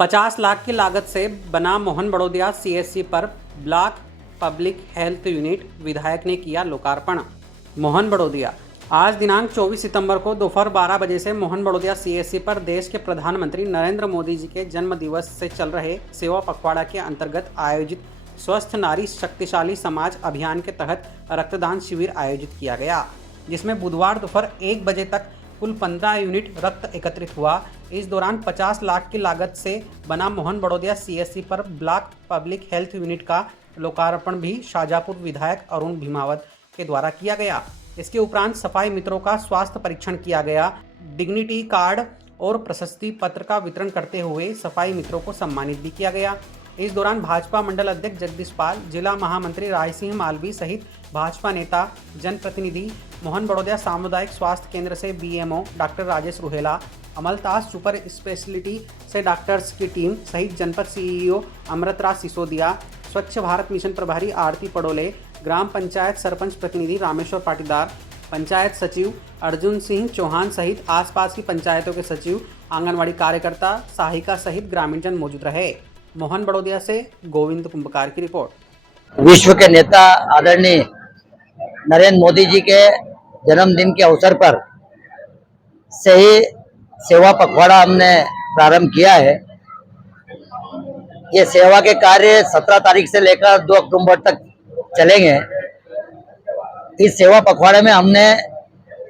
50 लाख की लागत से बना मोहन बड़ोदिया सीएससी पर ब्लॉक पब्लिक हेल्थ यूनिट, विधायक ने किया लोकार्पण। मोहन बड़ोदिया आज दिनांक 24 सितंबर को दोपहर 12 बजे से मोहन बड़ोदिया सीएससी पर देश के प्रधानमंत्री नरेंद्र मोदी जी के जन्म दिवस से चल रहे सेवा पखवाड़ा के अंतर्गत आयोजित स्वस्थ नारी शक्तिशाली समाज अभियान के तहत रक्तदान शिविर आयोजित किया गया, जिसमें बुधवार दोपहर 1 बजे तक कुल 15 यूनिट रक्त एकत्रित हुआ। इस दौरान 50 लाख की लागत से बना मोहन बड़ोदिया सीएससी पर ब्लॉक पब्लिक हेल्थ यूनिट का लोकार्पण भी शाजापुर विधायक अरुण भीमावत के द्वारा किया गया। इसके उपरांत सफाई मित्रों का स्वास्थ्य परीक्षण किया गया। डिग्निटी कार्ड और प्रशस्ति पत्र का वितरण करते हुए सफाई मित्रों को सम्मानित भी किया गया। इस दौरान भाजपा मंडल अध्यक्ष जगदीश पाल, जिला महामंत्री राय सिंह मालवी सहित भाजपा नेता, जनप्रतिनिधि, मोहन बड़ोदिया सामुदायिक स्वास्थ्य केंद्र से BMO doctor Rajesh Ruhela, Amaltas super speciality से डॉक्टर्स की टीम सहित जनपद सीईओ अमृतराज सिसोदिया, स्वच्छ भारत मिशन प्रभारी आरती पडोले, ग्राम पंचायत सरपंच प्रतिनिधि रामेश्वर पाटीदार, पंचायत सचिव अर्जुन सिंह चौहान सहित आसपास की पंचायतों के सचिव, आंगनवाड़ी कार्यकर्ता, सहायिका सहित ग्रामीणजन मौजूद रहे। मोहन बड़ोदिया से गोविंद कुंभकार की रिपोर्ट। विश्व के नेता आदरणीय नरेंद्र मोदी जी के जन्मदिन के अवसर पर से ही सेवा पखवाड़ा हमने प्रारंभ किया है। ये सेवा के कार्य 17 तारीख से लेकर 2 अक्टूबर तक चलेंगे। इस सेवा पखवाड़े में हमने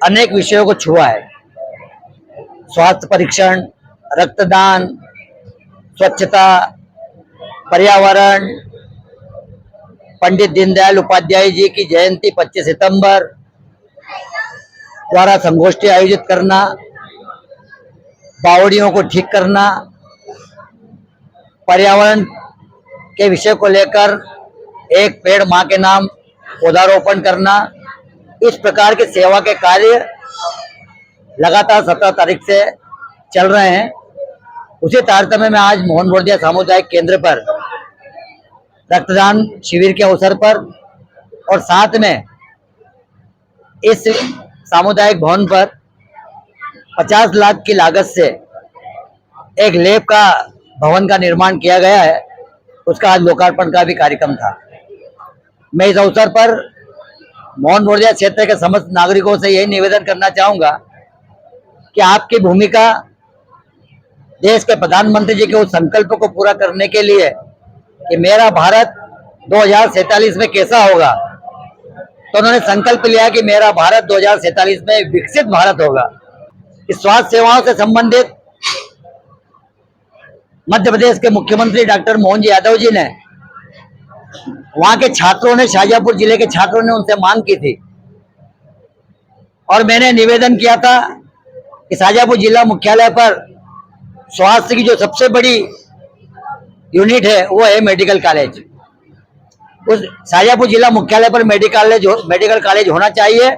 अनेक विषयों को छुआ है। स्वास्थ्य परीक्षण, रक्तदान, स्वच्छता, पर्यावरण, पंडित दीनदयाल उपाध्याय जी की जयंती 25 सितंबर द्वारा संगोष्ठी आयोजित करना, बावड़ियों को ठीक करना, पर्यावरण के विषय को लेकर एक पेड़ मां के नाम पौधारोपण करना, इस प्रकार के सेवा के कार्य लगातार 17 तारीख से चल रहे हैं। उसी तारतम्य में आज मोहन बड़ोदिया सामुदायिक केंद्र पर रक्तदान शिविर के अवसर पर और साथ में इस सामुदायिक भवन पर 50 लाख की लागत से एक लैब का भवन का निर्माण किया गया है। उसका आज लोकार्पण का भी कार्यक्रम था। मैं इस अवसर पर मोहन बड़ोदिया क्षेत्र के समस्त नागरिकों से यही निवेदन करना चाहूंगा कि आपकी भूमिका देश के प्रधानमंत्री जी के उस संकल्प को पूरा करने के लिए कि मेरा भारत 2047 में कैसा होगा, तो उन्होंने संकल्प लिया कि मेरा भारत 2047 में विकसित भारत होगा। इस स्वास्थ्य सेवाओं से संबंधित मध्य प्रदेश के मुख्यमंत्री डॉक्टर मोहन जी यादव जी ने, वहां के छात्रों ने, शाजापुर जिले के छात्रों ने उनसे मांग की थी और मैंने निवेदन किया था कि शाजापुर जिला मुख्यालय पर स्वास्थ्य की जो सबसे बड़ी यूनिट है वो है मेडिकल कॉलेज। उस शाजापुर जिला मुख्यालय पर मेडिकल कॉलेज होना चाहिए।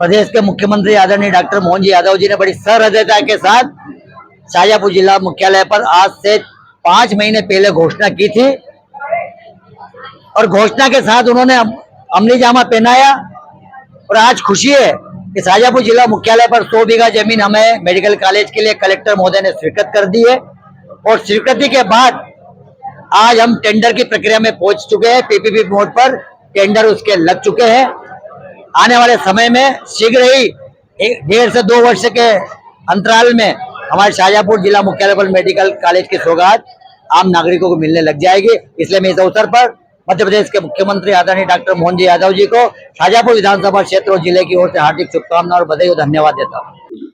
प्रदेश के मुख्यमंत्री आदरणीय डॉक्टर मोहन जी यादव जी ने बड़ी सहृदयता के साथ शाजापुर जिला मुख्यालय पर आज से 5 महीने पहले घोषणा की थी और घोषणा के साथ उन्होंने अमली जामा पहनाया और आज खुशी है कि शाजापुर जिला मुख्यालय पर 100 बीघा जमीन हमें मेडिकल कॉलेज के लिए कलेक्टर महोदय ने स्वीकृत कर दी है और स्वीकृति के बाद आज हम टेंडर की प्रक्रिया में पहुंच चुके हैं। पीपीपी मोड पर टेंडर उसके लग चुके हैं। आने वाले समय में शीघ्र ही 1.5 से 2 वर्ष के अंतराल में हमारे शाजापुर जिला मुख्यालय पर मेडिकल कॉलेज की सौगात आम नागरिकों को मिलने लग जाएगी। इसलिए मैं इस अवसर पर मध्य प्रदेश के मुख्यमंत्री आदरणीय डॉक्टर मोहन जी यादव जी को शाजापुर विधानसभा क्षेत्र और जिले की ओर से हार्दिक शुभकामनाएं और बधाई और धन्यवाद देता हूँ।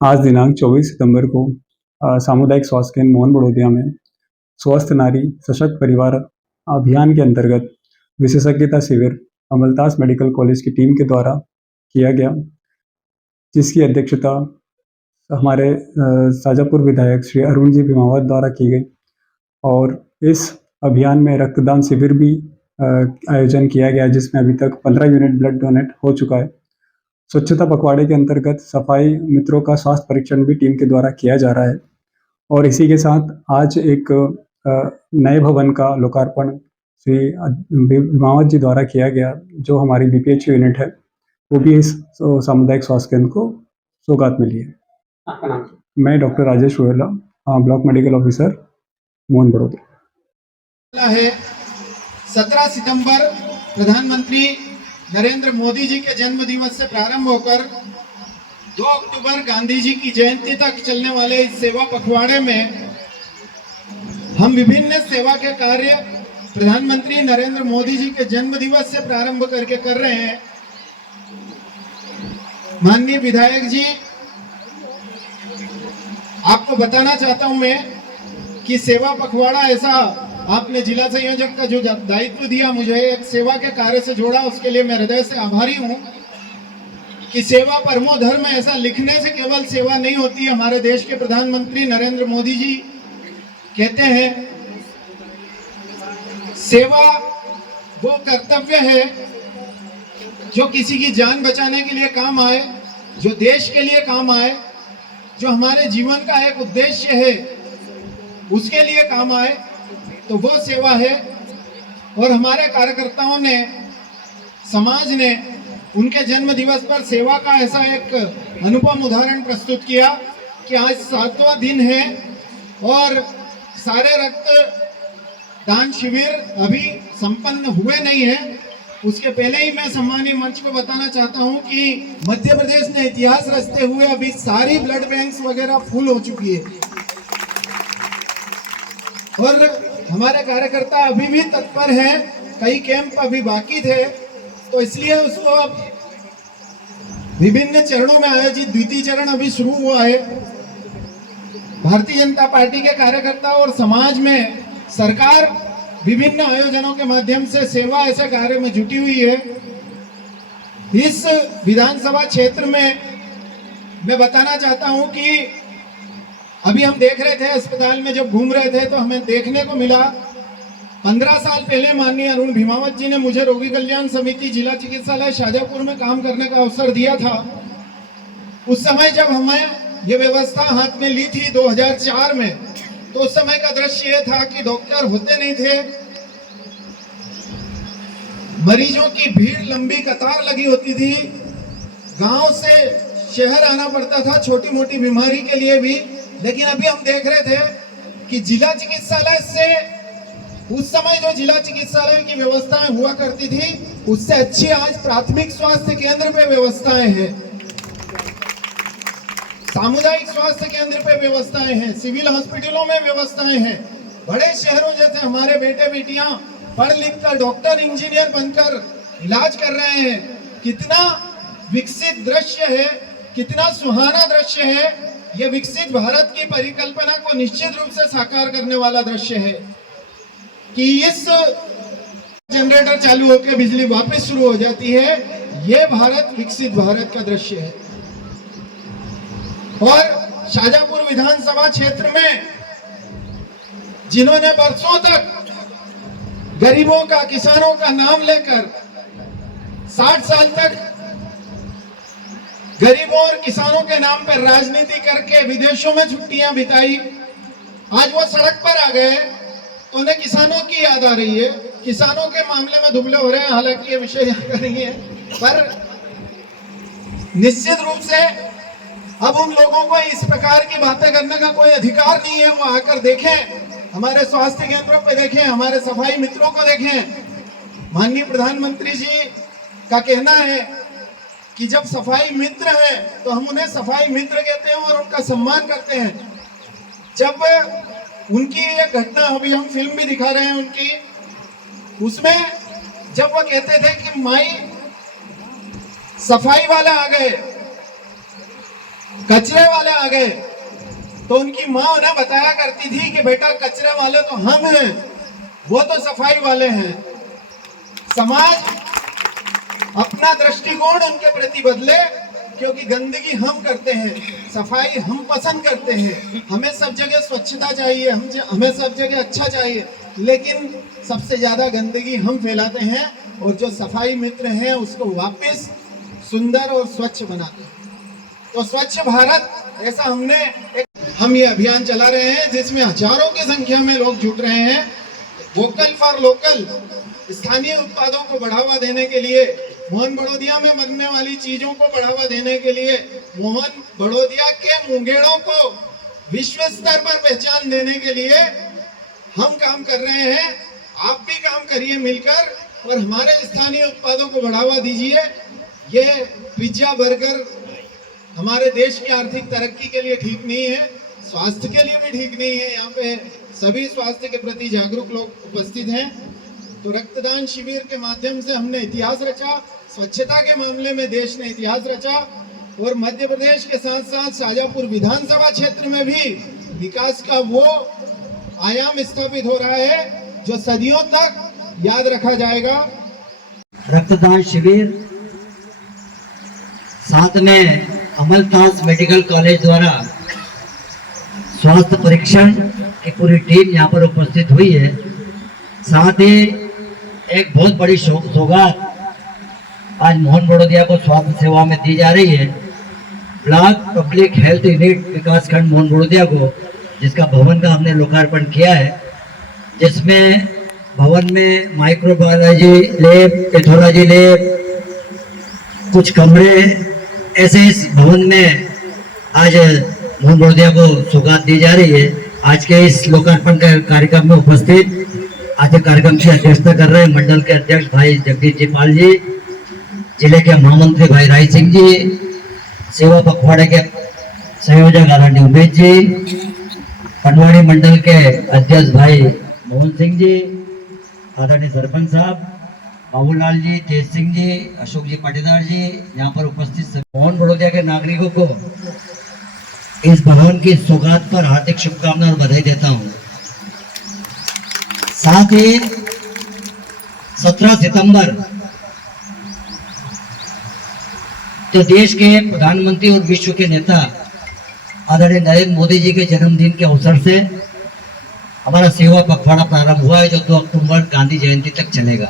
आज दिनांक 24 सितंबर को सामुदायिक स्वास्थ्य केंद्र मोहन बड़ोदिया में स्वस्थ नारी सशक्त परिवार अभियान के अंतर्गत विशेषज्ञता शिविर अमलताज मेडिकल कॉलेज की टीम के द्वारा किया गया, जिसकी अध्यक्षता हमारे शाजापुर विधायक श्री अरुण जी भीमावत द्वारा की गई। और इस अभियान में रक्तदान शिविर भी आयोजन किया गया, जिसमें अभी तक 15 यूनिट ब्लड डोनेट हो चुका है। स्वच्छता पखवाड़े के अंतर्गत सफाई मित्रों का स्वास्थ्य परीक्षण भी टीम के द्वारा किया जा रहा है और इसी के साथ आज एक नए भवन का लोकार्पण श्री भीमावत जी द्वारा किया गया, जो हमारी बीपीएच यूनिट है, वो भी इस सामुदायिक स्वास्थ्य केंद्र को सौगात मिली है। मैं doctor Rajesh Rohela, block medical officer, Mohan Baroda. है 17 सितंबर प्रधानमंत्री नरेंद्र मोदी जी के जन्म दिवस से प्रारंभ होकर 2 अक्टूबर गांधी जी की जयंती तक चलने वाले इस सेवा पखवाड़े में हम विभिन्न सेवा के कार्य प्रधानमंत्री नरेंद्र मोदी जी के जन्म दिवस से प्रारंभ करके कर रहे हैं। माननीय विधायक जी, आपको बताना चाहता हूं मैं कि सेवा पखवाड़ा ऐसा आपने जिला संयोजक का जो दायित्व दिया, मुझे एक सेवा के कार्य से जोड़ा, उसके लिए मैं हृदय से आभारी हूं कि सेवा परमो धर्म, ऐसा लिखने से केवल सेवा नहीं होती। हमारे देश के प्रधानमंत्री नरेंद्र मोदी जी कहते हैं सेवा वो कर्तव्य है जो किसी की जान बचाने के लिए काम आए, जो देश के लिए काम आए, जो हमारे जीवन का एक उद्देश्य है उसके लिए काम आए, तो वो सेवा है। और हमारे कार्यकर्ताओं ने, समाज ने उनके जन्म दिवस पर सेवा का ऐसा एक अनुपम उदाहरण प्रस्तुत किया कि आज 7वां दिन है और सारे रक्त दान शिविर अभी संपन्न हुए नहीं है। उसके पहले ही मैं सम्मानीय मंच को बताना चाहता हूं कि मध्य प्रदेश ने इतिहास रचते हुए अभी सारी ब्लड बैंक्स वगैरह फुल हो चुकी है और हमारे कार्यकर्ता अभी भी तत्पर हैं। कई कैंप अभी बाकी थे, तो इसलिए उसको अब विभिन्न चरणों में आयोजित द्वितीय चरण अभी शुरू हुआ है। भारतीय जनता पार्टी के कार्यकर्ता और समाज में सरकार विभिन्न आयोजनों के माध्यम से सेवा ऐसे कार्य में जुटी हुई है। इस विधानसभा क्षेत्र में मैं बताना चाहता हूं कि अभी हम देख रहे थे, अस्पताल में जब घूम रहे थे तो हमें देखने को मिला 15 साल पहले माननीय अरुण भीमावत जी ने मुझे रोगी कल्याण समिति जिला चिकित्सालय शाजापुर में काम करने का अवसर दिया था। उस समय जब हमें ये व्यवस्था हाथ में ली थी 2004 में, तो उस समय का दृश्य ये था कि डॉक्टर होते नहीं थे, मरीजों की भीड़, लंबी कतार लगी होती थी, गांव से शहर आना पड़ता था छोटी मोटी बीमारी के लिए भी। लेकिन अभी हम देख रहे थे कि जिला चिकित्सालय से, उस समय जो जिला चिकित्सालय की व्यवस्थाएं हुआ करती थी उससे अच्छी आज प्राथमिक स्वास्थ्य केंद्र पे व्यवस्थाएं हैं, सामुदायिक स्वास्थ्य केंद्र पे व्यवस्थाएं हैं, सिविल हॉस्पिटलों में व्यवस्थाएं हैं। बड़े शहरों जैसे हमारे बेटे बेटियां पढ़ लिख कर डॉक्टर इंजीनियर बनकर इलाज कर रहे हैं। कितना विकसित दृश्य है, कितना सुहाना दृश्य है। यह विकसित भारत की परिकल्पना को निश्चित रूप से साकार करने वाला दृश्य है कि इस जनरेटर चालू होकर बिजली वापस शुरू हो जाती है। यह भारत, विकसित भारत का दृश्य है। और शाजापुर विधानसभा क्षेत्र में जिन्होंने वर्षों तक गरीबों का, किसानों का नाम लेकर 60 साल तक गरीबों और किसानों के नाम पर राजनीति करके विदेशों में छुट्टियां बिताई, आज वो सड़क पर आ गए तो उन्हें किसानों की याद आ रही है। किसानों के मामले में दुबले हो रहे हैं, हालांकि ये विषय यहाँ का नहीं है, पर निश्चित रूप से अब उन लोगों को इस प्रकार की बातें करने का कोई अधिकार नहीं है। वो आकर देखें, हमारे स्वास्थ्य केंद्रों पे देखें, हमारे सफाई मित्रों को देखें। माननीय प्रधानमंत्री जी का कहना है कि जब सफाई मित्र हैं तो हम उन्हें सफाई मित्र कहते हैं और उनका सम्मान करते हैं। जब उनकी एक घटना, अभी हम फिल्म भी दिखा रहे हैं उनकी, उसमें जब वो कहते थे कि माई सफाई वाले आ गए, कचरे वाले आ गए, तो उनकी माँ उन्हें बताया करती थी कि बेटा कचरे वाले तो हम हैं, वो तो सफाई वाले हैं। समाज अपना दृष्टिकोण उनके प्रति बदले, क्योंकि गंदगी हम करते हैं, सफाई हम पसंद करते हैं। हमें सब जगह स्वच्छता चाहिए, हमें सब जगह अच्छा चाहिए, लेकिन सबसे ज्यादा गंदगी हम फैलाते हैं और जो सफाई मित्र हैं उसको वापस सुंदर और स्वच्छ बनाते हैं। तो स्वच्छ भारत ऐसा हम ये अभियान चला रहे हैं जिसमें हजारों की संख्या में लोग जुट रहे हैं। वोकल फॉर लोकल, स्थानीय उत्पादों को बढ़ावा देने के लिए मोहन बड़ोदिया में बनने वाली चीजों को बढ़ावा देने के लिए, मोहन बड़ोदिया के मुंगेरों को विश्व स्तर पर पहचान देने के लिए हम काम कर रहे हैं। आप भी काम करिए मिलकर और हमारे स्थानीय उत्पादों को बढ़ावा दीजिए। ये पिज्जा बर्गर हमारे देश की आर्थिक तरक्की के लिए ठीक नहीं है, स्वास्थ्य के लिए भी ठीक नहीं है। यहाँ पे सभी स्वास्थ्य के प्रति जागरूक लोग उपस्थित हैं। तो रक्तदान शिविर के माध्यम से हमने इतिहास रचा, स्वच्छता के मामले में देश ने इतिहास रचा और मध्य प्रदेश के साथ साथ शाजापुर विधानसभा क्षेत्र में भी विकास का वो आयाम स्थापित हो रहा है जो सदियों तक याद रखा जाएगा। रक्तदान शिविर, साथ में अमलतास मेडिकल कॉलेज द्वारा स्वास्थ्य परीक्षण की पूरी टीम यहाँ पर उपस्थित हुई है। साथ ही एक बहुत बड़ी सौगात आज मोहन बड़ोदिया को स्वास्थ्य सेवा में दी जा रही है। ब्लॉक पब्लिक हेल्थ यूनिट विकास खंड मोहन बड़ोदिया को, जिसका भवन का हमने लोकार्पण किया है, जिसमें भवन में माइक्रोबायोलॉजी लैब, पैथोलॉजी लैब, कुछ कमरे ऐसे इस भवन में आज मोहन बड़ोदिया को सौगात दी जा रही है। आज के इस लोकार्पण कार्यक्रम में उपस्थित आज कार्यक्रम की अध्यक्षता कर रहे हैं मंडल के अध्यक्ष भाई जगदीश जी पाल जी, जिले के महामंत्री भाई राय सिंह जी, सेवा पखवाड़े के संयोजक आदरणीय उमेश जी, पटवाड़ी मंडल के अध्यक्ष भाई मोहन सिंह जी, आदरणीय सरपंच साहब बाबूलाल जी, तेज सिंह जी, अशोक जी पाटीदार जी, यहाँ पर उपस्थित मोहन बड़ोदिया के नागरिकों को इस भवन की सौगात पर हार्दिक शुभकामनाएं और बधाई देता हूँ। साथ ही 17 सितंबर तो देश के प्रधानमंत्री और विश्व के नेता आदरणीय नरेंद्र मोदी जी के जन्मदिन के अवसर से हमारा सेवा पखवाड़ा प्रारंभ हुआ है, जो 2 अक्टूबर गांधी जयंती तक चलेगा।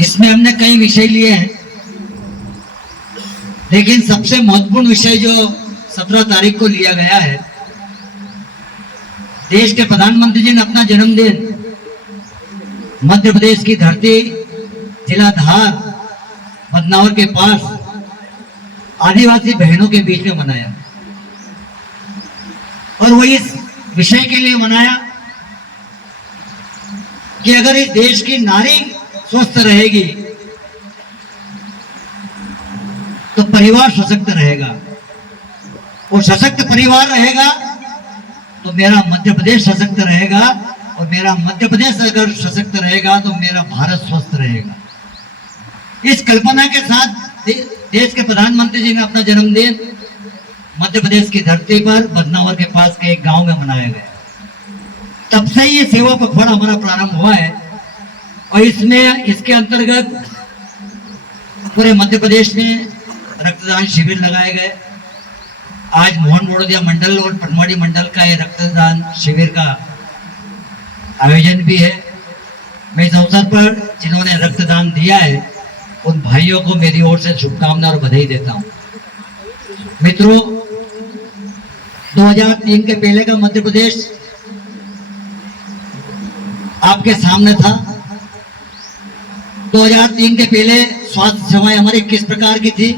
इसमें हमने कई विषय लिए हैं, लेकिन सबसे महत्वपूर्ण विषय जो 17 तारीख को लिया गया है, देश के प्रधानमंत्री जी ने अपना जन्मदिन मध्य प्रदेश की धरती जिला धार बदनावर के पास आदिवासी बहनों के बीच में मनाया। और वो इस विषय के लिए मनाया कि अगर इस देश की नारी स्वस्थ रहेगी तो परिवार सशक्त रहेगा, और सशक्त परिवार रहेगा तो मेरा मध्य प्रदेश सशक्त रहेगा, और मेरा मध्य प्रदेश अगर सशक्त रहेगा तो मेरा भारत स्वस्थ रहेगा। इस कल्पना के साथ देश के प्रधानमंत्री जी ने अपना जन्मदिन मध्य प्रदेश की धरती पर बदनावर के पास के एक गांव में मनाया गया। तब से ये सेवा पखवाड़ा हमारा प्रारंभ हुआ है, और इसमें इसके अंतर्गत पूरे मध्य प्रदेश में रक्तदान शिविर लगाए गए। आज मोहन बड़ोदिया मंडल और पटवाड़ी मंडल का ये रक्तदान शिविर का आयोजन भी है। मैं इस अवसर पर जिन्होंने रक्तदान दिया है उन भाइयों को मेरी ओर से शुभकामनाएं और बधाई देता हूं। मित्रों, 2003 के पहले का मध्य प्रदेश आपके सामने था। 2003 के पहले स्वास्थ्य सेवाएं हमारी किस प्रकार की थी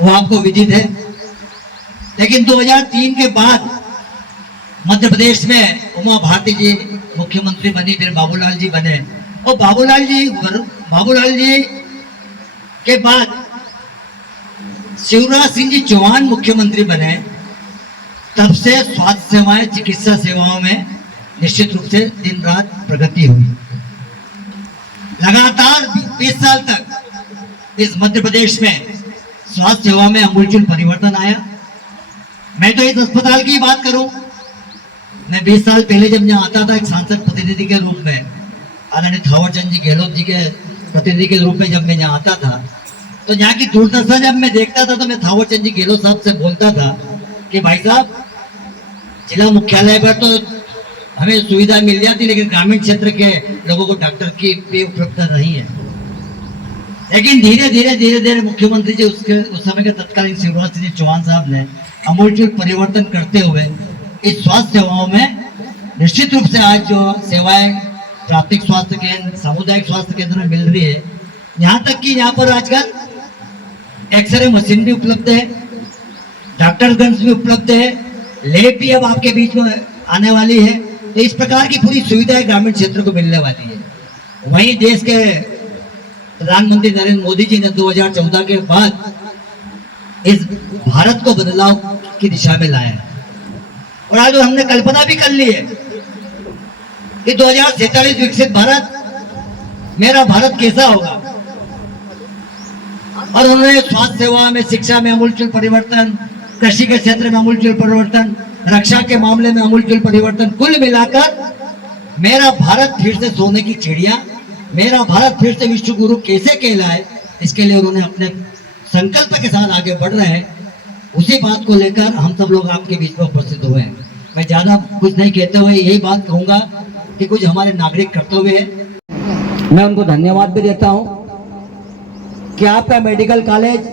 वो आपको विदित है, लेकिन 2003 के बाद मध्य प्रदेश में उमा भारती जी मुख्यमंत्री बनी, फिर बाबूलाल जी बने, और बाबूलाल जी के बाद शिवराज सिंह जी चौहान मुख्यमंत्री बने। तब से स्वास्थ्य सेवाएं, चिकित्सा सेवाओं में निश्चित रूप से दिन रात प्रगति हुई। लगातार 20 साल तक इस मध्य प्रदेश में स्वास्थ्य सेवा में आमूलचूल परिवर्तन आया। मैं तो इस अस्पताल की बात करूं, मैं 20 साल पहले जब यहाँ आता था एक सांसद प्रतिनिधि के रूप में, आदरणीय थावरचंद जी गहलोत जी के प्रतिनिधि के रूप में जब मैं यहाँ आता था, तो यहाँ की दुर्दशा जब मैं देखता था तो मैं थावरचंद जी गहलोत साहब से बोलता था कि भाई साहब, जिला मुख्यालय पर तो हमें सुविधा मिल जाती, लेकिन ग्रामीण क्षेत्र के लोगों को डॉक्टर की भी उपलब्धता नहीं है। लेकिन धीरे धीरे मुख्यमंत्री जी उस समय के तत्कालीन शिवराज सिंह चौहान साहब ने आमूलचूल परिवर्तन करते हुए इस स्वास्थ्य सेवाओं में निश्चित रूप से आज जो सेवाएं प्राथमिक स्वास्थ्य केंद्र, सामुदायिक स्वास्थ्य केंद्र में मिल रही है, यहाँ तक कि यहाँ पर आजकल एक्सरे मशीन भी उपलब्ध है, डॉक्टरगंज भी उपलब्ध है, लैब भी अब आपके बीच में आने वाली है। तो इस प्रकार की पूरी सुविधाएं ग्रामीण क्षेत्र को मिलने वाली है। वहीं देश के प्रधानमंत्री नरेंद्र मोदी जी ने 2014 के बाद इस भारत को बदलाव की दिशा में लाया है। और आज हमने कल्पना भी कर ली है कि 2047 विकसित भारत, मेरा भारत कैसा होगा। और उन्होंने स्वास्थ्य सेवा में, शिक्षा में अमूलचूल परिवर्तन, कृषि के क्षेत्र में अमूलचूल परिवर्तन, रक्षा के मामले में अमूलचूल परिवर्तन, कुल मिलाकर मेरा भारत फिर से सोने की चिड़िया, मेरा भारत फिर से विश्व गुरु कैसे कहलाए, इसके लिए उन्होंने अपने संकल्प के साथ आगे बढ़ रहे हैं। उसी बात को लेकर हम सब लोग आपके बीच में उपस्थित हुए हैं। मैं ज्यादा कुछ नहीं कहते हुए यही बात कहूंगा कि कुछ हमारे नागरिक कर्तव्य है, मैं उनको धन्यवाद भी देता हूं कि आपका मेडिकल कॉलेज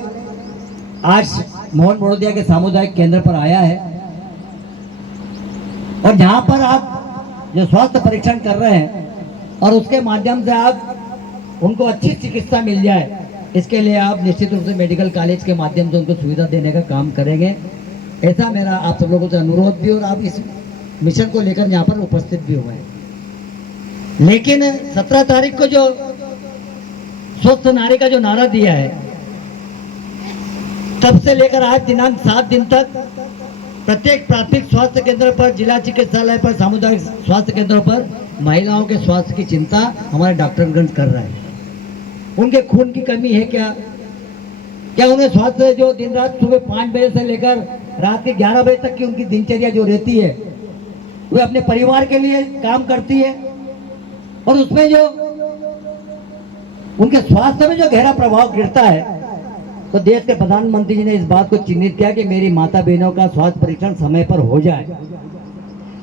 आज मोहन बड़ोदिया के सामुदायिक केंद्र पर आया है। और जहां पर आप जो स्वास्थ्य परीक्षण कर रहे हैं और उसके माध्यम से आप उनको अच्छी चिकित्सा मिल जाए, इसके लिए आप निश्चित रूप से मेडिकल कॉलेज के माध्यम से उनको सुविधा देने का काम करेंगे। ऐसा मेरा आप सब लोगों से अनुरोध भी, और आप इस मिशन को लेकर यहाँ पर उपस्थित भी हुए हैं। लेकिन 17 तारीख को जो स्वस्थ नारी का जो नारा दिया है, तब से लेकर आज दिनांक 7 दिन तक प्रत्येक प्राथमिक स्वास्थ्य केंद्र पर, जिला चिकित्सालय पर, सामुदायिक स्वास्थ्य केंद्रों पर महिलाओं के स्वास्थ्य की चिंता हमारे डॉक्टरगण कर रहे हैं। उनके खून की कमी है क्या उन्हें स्वास्थ्य जो दिन रात सुबह 5 बजे से लेकर रात के 11 बजे तक की उनकी दिनचर्या जो रहती है, वे अपने परिवार के लिए काम करती है, और उसमें जो उनके स्वास्थ्य में जो गहरा प्रभाव गिरता है, तो देश के प्रधानमंत्री जी ने इस बात को चिन्हित किया कि मेरी माता बहनों का स्वास्थ्य परीक्षण समय पर हो जाए,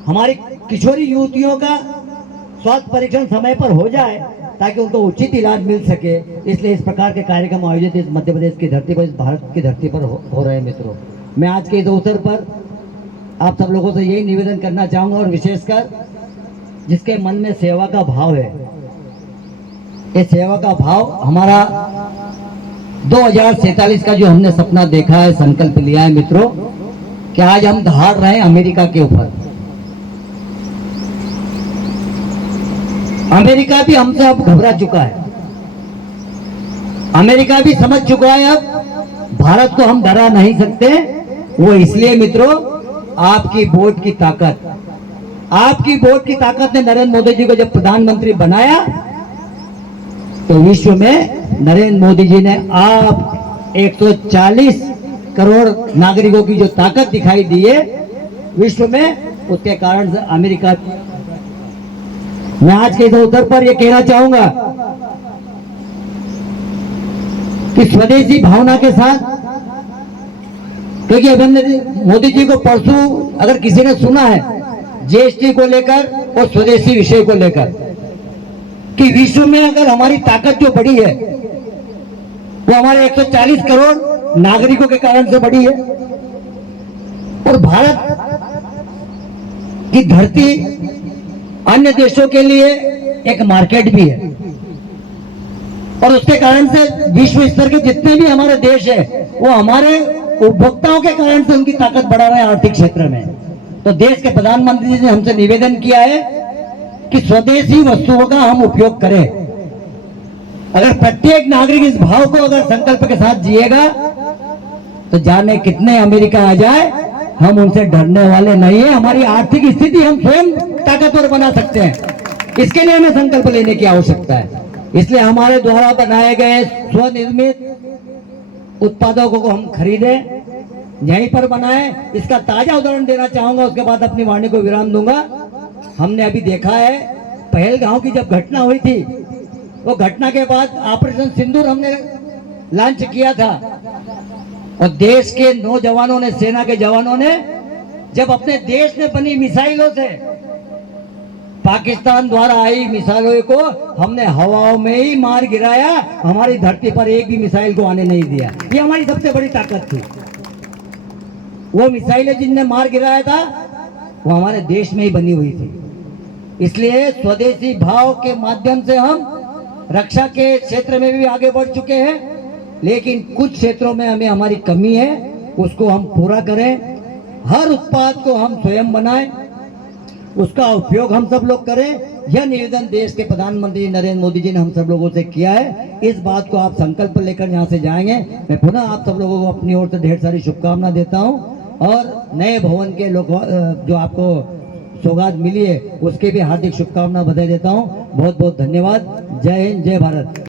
हमारी किशोरी युवतियों का स्वास्थ्य परीक्षण समय पर हो जाए, ताकि उनको उचित इलाज मिल सके। इसलिए इस प्रकार के कार्यक्रम आयोजित इस मध्य प्रदेश की धरती पर, इस भारत की धरती पर हो रहे हैं। मित्रों, मैं आज के इस अवसर पर आप सब लोगों से यही निवेदन करना चाहूँगा, और विशेषकर जिसके मन में सेवा का भाव है, ये सेवा का भाव हमारा 2047 का जो हमने सपना देखा है, संकल्प लिया है मित्रों, कि आज हम दहाड़ रहे हैं अमेरिका के ऊपर। अमेरिका भी हमसे अब घबरा चुका है, अमेरिका भी समझ चुका है अब भारत को हम डरा नहीं सकते। वो इसलिए मित्रों, आपकी वोट की ताकत, आपकी वोट की ताकत ने नरेंद्र मोदी जी को जब प्रधानमंत्री बनाया, तो विश्व में नरेंद्र मोदी जी ने आप 140 करोड़ नागरिकों की जो ताकत दिखाई दी है विश्व में, उसके कारण से अमेरिका। मैं आज के इस अवसर पर यह कहना चाहूंगा कि स्वदेशी भावना के साथ, क्योंकि अभी मोदी जी को परसों अगर किसी ने सुना है जीएसटी को लेकर और स्वदेशी विषय को लेकर, कि विश्व में अगर हमारी ताकत जो बढ़ी है वो हमारे 140 करोड़ नागरिकों के कारण से बढ़ी है, और भारत की धरती अन्य देशों के लिए एक मार्केट भी है, और उसके कारण से विश्व स्तर के जितने भी हमारे देश है वो हमारे उपभोक्ताओं के कारण से उनकी ताकत बढ़ा रहे हैं आर्थिक क्षेत्र में। तो देश के प्रधानमंत्री जी ने हमसे निवेदन किया है कि स्वदेशी वस्तुओं का हम उपयोग करें। अगर प्रत्येक नागरिक इस भाव को अगर संकल्प के साथ जिएगा, तो जाने कितने अमेरिका आ जाए, हम उनसे डरने वाले नहीं है। हमारी आर्थिक स्थिति हम स्वयं ताकतवर बना सकते हैं, इसके लिए हमें संकल्प लेने की आवश्यकता है। इसलिए हमारे द्वारा बनाए गए स्वनिर्मित उत्पादों को हम खरीदें, यहीं पर बनाएं। इसका ताजा उदाहरण देना चाहूंगा, उसके बाद अपनी वाणी को विराम दूंगा। हमने अभी देखा है पहलगांव की जब घटना हुई थी, वो घटना के बाद ऑपरेशन सिंदूर हमने लॉन्च किया था, और देश के नौजवानों ने, सेना के जवानों ने, जब अपने देश में बनी मिसाइलों से पाकिस्तान द्वारा आई मिसाइलों को हमने हवाओं में ही मार गिराया, हमारी धरती पर एक भी मिसाइल को आने नहीं दिया। ये हमारी सबसे बड़ी ताकत थी। वो मिसाइलें जिनने मार गिराया था वो हमारे देश में ही बनी हुई थी। इसलिए स्वदेशी भाव के माध्यम से हम रक्षा के क्षेत्र में भी आगे बढ़ चुके हैं, लेकिन कुछ क्षेत्रों में हमें हमारी कमी है, उसको हम पूरा करें। हर उत्पाद को हम स्वयं बनाएं, उसका उपयोग हम सब लोग करें। यह निवेदन देश के प्रधानमंत्री नरेंद्र मोदी जी ने हम सब लोगों से किया है। इस बात को आप संकल्प लेकर यहाँ से जाएंगे। मैं पुनः आप सब लोगों को अपनी ओर से ढेर सारी शुभकामना देता हूँ और नए भवन के लोग जो आपको सौगात मिली है उसके भी हार्दिक शुभकामना बधाई देता हूँ। बहुत बहुत धन्यवाद। जय हिंद, जय भारत।